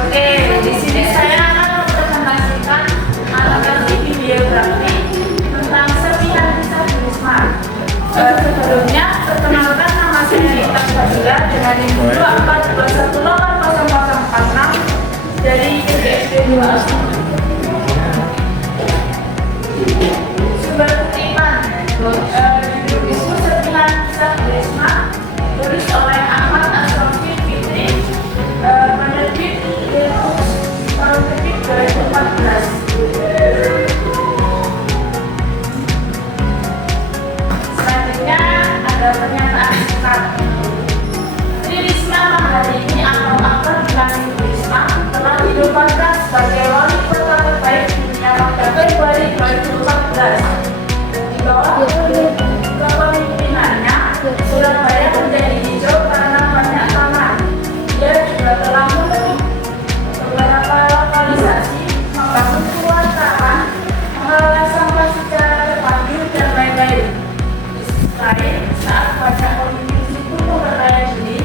Oke, di sini saya akan mempresentasikan anotasi bibliografi tentang serpihan kisah di Risma. Sebelumnya, perkenalkan nama saya Rita Fadila dengan NIM 24218046 dari SD 2. Sumber kutipan buku serpihan kisah di Risma tulis oleh Ahmad Asrofi Fitri, penerbit Ilmus tahun terbit 2014. Selanjutnya ada pernyataan singkat. Tri Risma Maharani atau akrab dipanggil Risma telah dinobatkan sebagai wali kota terbaik di dunia pada Februari 2014. Di bawah kepemimpinannya, Surabaya menjadi hijau karena banyak taman. Dia juga telah menutup beberapa lokalisasi, membangun kewartaan, mengelola sampah secara terpadu dan lain-lain. Di sisi lain, saat banyak pemimpin sibuk memperkaya diri,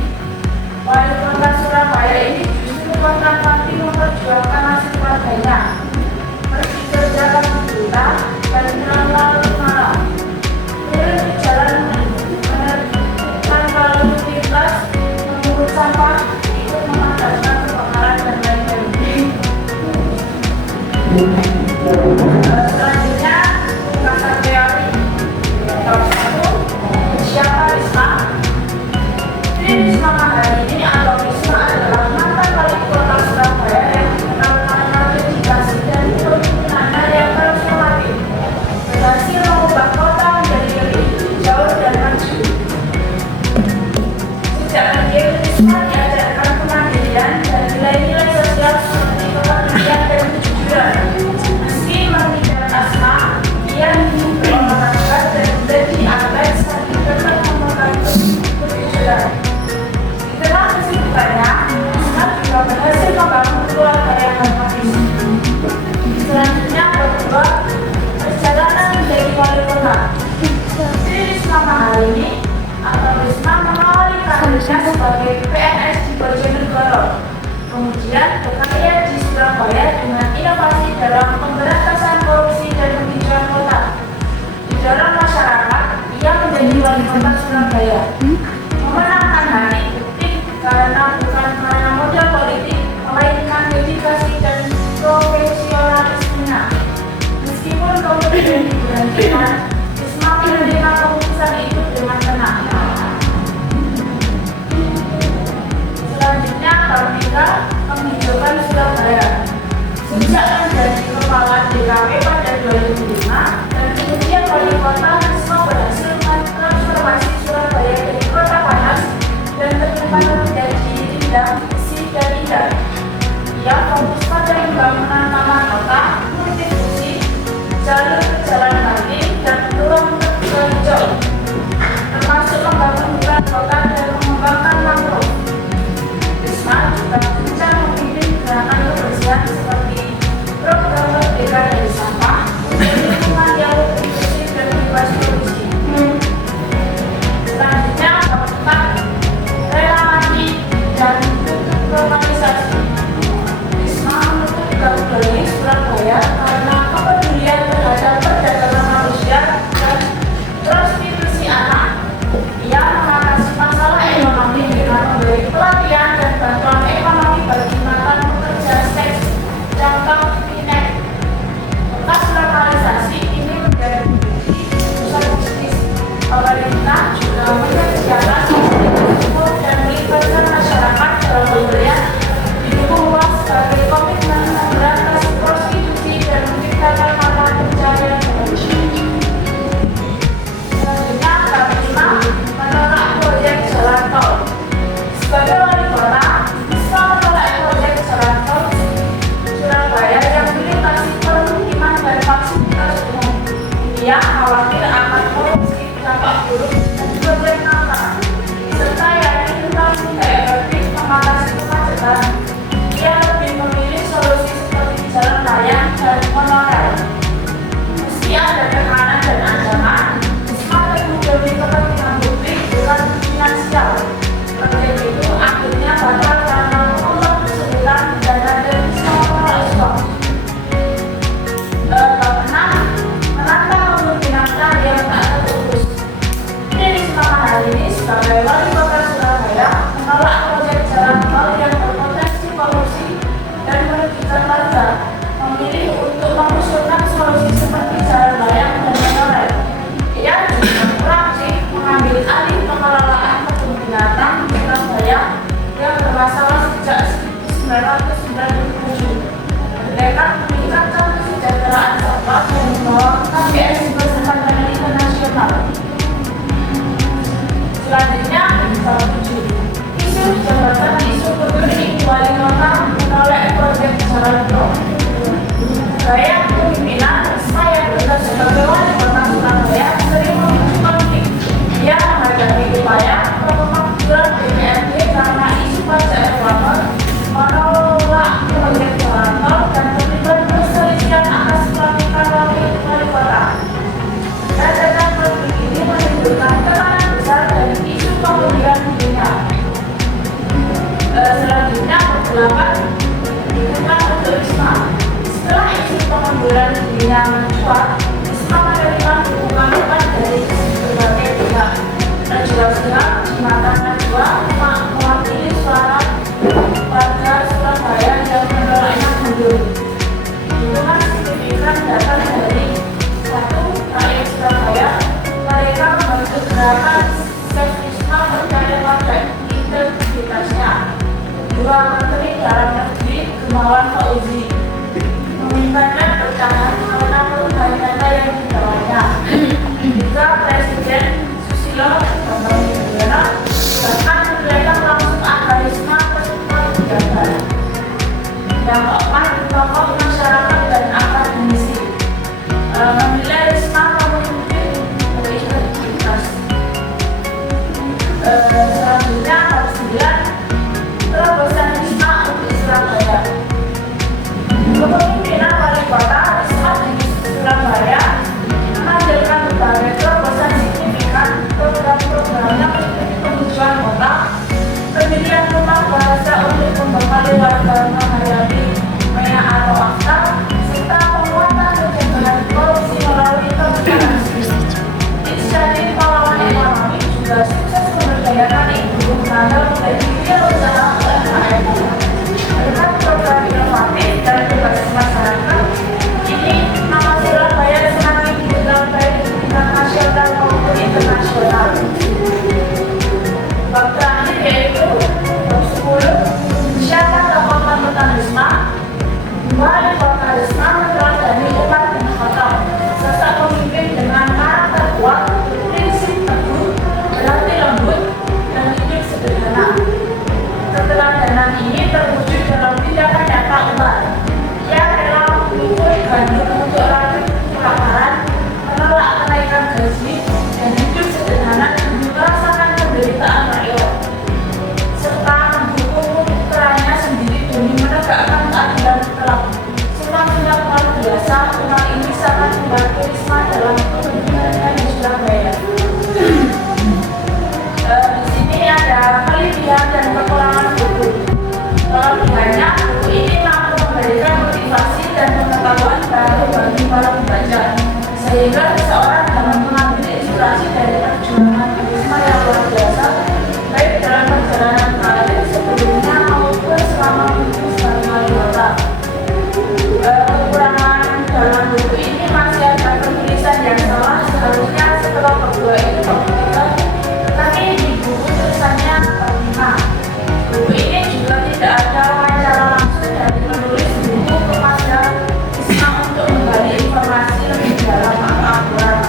wali kota Surabaya ini justru kontak-kontak memperjuangkan nasib warganya. Pergi kerja pagi buta dan pulang larut malam. Turun di jalan menertibkan lalu lintas, mengumpul sampah, ikut memadamkan kebakaran dan lain-lain. Selanjutnya, pasar teori. Nomor 1, siapa Risma? Tri Risma Maharani atau Risma adalah mantan wali kota Surabaya yang dikenal karena dedikasi dan kepemimpinannya yang transformatif. Berhasil mengubah kota menjadi lebih hijau dan maju. Sejak kecil, Risma diajarkan kemandirian dan nilai-nilai sosial seperti kepemilikan dan kejujuran. Meski mengingat asma, ia ingin berolahraga dan menjadi atlet sambil tetap mempertahankan kejujuran. Di tengah kesibukannya, Risma juga berhasil membangun keluarga yang harmonis. Selanjutnya, kedua, perjalanan menjadi wali kota. Tri Risma Maharani atau Risma mengawali karirnya sebagai PNS di Bojonegoro. Kemudian bekerja di Surabaya dengan inovasi dalam pemberantasan korupsi dan penghijauan kota. Didorong masyarakat, ia menjadi wali kota Surabaya. Memenangkan hati publik karena bukan karena modal politik, melainkan dedikasi dan profesionalismenya. Meskipun kemudian diberhentikan, Risma menerima keputusan itu dengan tenang. Selanjutnya, tahun 3, menghijaukan Surabaya. Sejak menjadi kepala DKP pada 2005 dan kemudian wali kota, Risma berhasil mentransformasi Surabaya dari kota panas dan terdepan menjadi rindang, bersih dan indah. Ia fokus pada pembangunan taman kota, multifungsi, jalur pejalan kaki, dan ruang terbuka hijau, termasuk membangun hutan kota dan mengembangkan mangrove. Risma juga gencar memimpin gerakan kebersihan seperti program Merdeka dari Sampah untuk lingkungan yang lebih bersih dan bebas polusi. Selanjutnya, keempat, rela mati dan tutup globalisasi. Risma menutup Gaudali Surabaya karena kepedulian terhadap perdagangan 1997 bertekad meningkatkan kesejahteraan serta membawakan KPS berkesempatan internasional. Selanjutnya, 7. Isu jabatan isu pemilih wali kota menolak proyek jalan tol. Gaya kepemimpinan Risma yang bertugas sebagai wali kota Surabaya sering memicu konflik. Ia menghadapi upaya pemakzulan DPRD karena isu pajak elevator, menolak proyek jalan tol, dan terlibat perselisihan atas pelantikan wakil wali kota. Catatan konflik ini menimbulkan tekanan besar dari isu pengunduran dirinya. Selanjutnya, 8. Dukungan untuk Risma. Setelah isu pengunduran dirinya mencuat, Risma menerima dukungan dari berbagai pihak. Najwa Shihab di mata Najwa mewakili suara warga Surabaya yang menolaknya mundur. Dukungan signifikan datang dari 1. Rakyat Surabaya. Mereka membentuk gerakan Save Risma percaya pada integritasnya. 2. Menteri Dalam Negeri Gamawan Fauzi memintanya bertahan karena perubahan yang dibawanya. 3. Presiden Susilo Bambang Yudhoyono bahkan menilaikan langsung agar Risma cepat menjabat. Yang 4. Tokoh masyarakat dan akademisi menilai Risma memiliki integritas. Selanjutnya, 9. Terobosan Risma untuk Surabaya. Kepemimpinan wali kota Risma di Surabaya menghasilkan berbagai terobosan signifikan. Program-programnya meliputi penghijauan kota, pendirian rumah bahasa untuk membekali warga menghadapi maya atau akta, serta penguatan pencegahan korupsi melalui transparansi. Inisiatif pahlawan ekonomi juga sukses memberdayakan ibu rumah tangga menjadi wirausaha UMKM. Dengan program inovatif dan berbasis masyarakat, kini nama Surabaya semakin dikenal baik di tingkat nasional maupun internasional. Bab terakhir yaitu bab 10. Siapa tokoh panutan Risma? Wali kota Risma meneladani umat dan kota, serta pemimpin dengan karakter kuat, prinsip teguh, berhati lembut, dan hidup sederhana. Keteladanan ini terwujud dalam tindakan nyata umat. Ia rela memikul gandum untuk rakyat kelaparan, menolak kenaikan gaji, dan hidup sederhana demi merasakan penderitaan rakyat, serta mendukung putranya sendiri demi menegakkan keadilan mutlak. Sumpah-sumpah luar biasa, umat ini sangat membantu Risma dalam kepemimpinannya di Surabaya. Di sini ada kelebihan dan kekurangan buku. Kelebihannya, buku ini mampu memberikan motivasi dan pengetahuan baru bagi para pembaca, sehingga seseorang dapat mengambil inspirasi dari perjuangan Risma yang luar biasa, baik dalam perjalanan karir sebelumnya maupun selama menjadi sebagai wali kota. Kekurangan dalam buku ini masih ada penulisan yang salah, seharusnya setelah kedua itu tetapi di buku tulisannya terima. Buku ini juga tidak ada wawancara langsung dari penulis buku kepada Risma untuk menggali informasi lebih dalam atau akurat.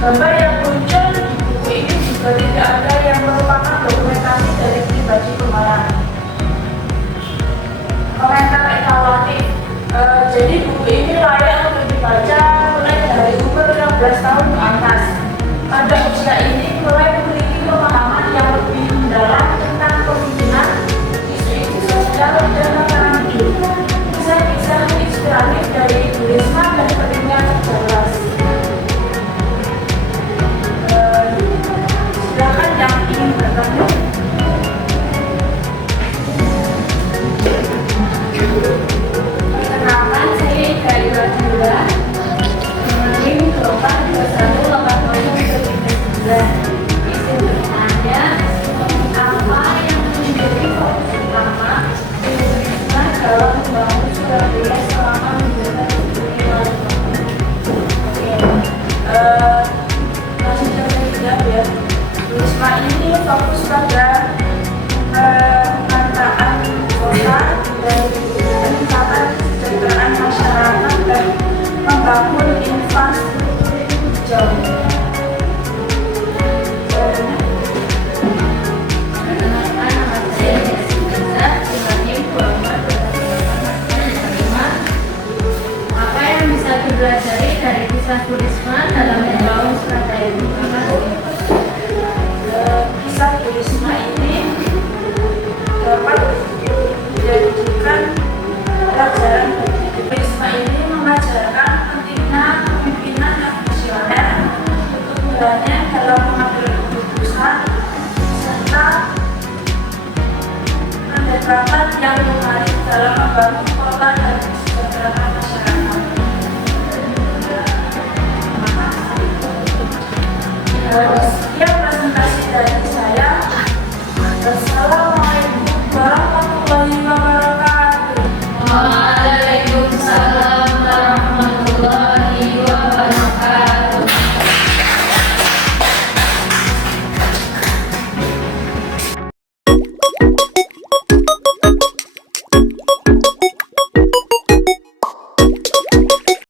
Gambar yang muncul di buku ini juga tidak ada yang merupakan dokumentasi dari pribadi pengarang. Komentar evaluatif. Jadi buku ini layak untuk dibaca mulai dari umur 16 tahun ke atas. Pada usia ini mulai memiliki pemahaman yang lebih mendalam tentang kepemimpinan, isu-isu sosial, dan tatanan hidup. Kisah-kisah inspiratif dari Ibu Risma dan pentingnya cerdas. Silakan yang ingin bertanya. Perkenalkan, saya Ika Ibrahim, Gelombang 21 yang humanis dalam membangun kota dan kesejahteraan masyarakat. Sekian presentasi dari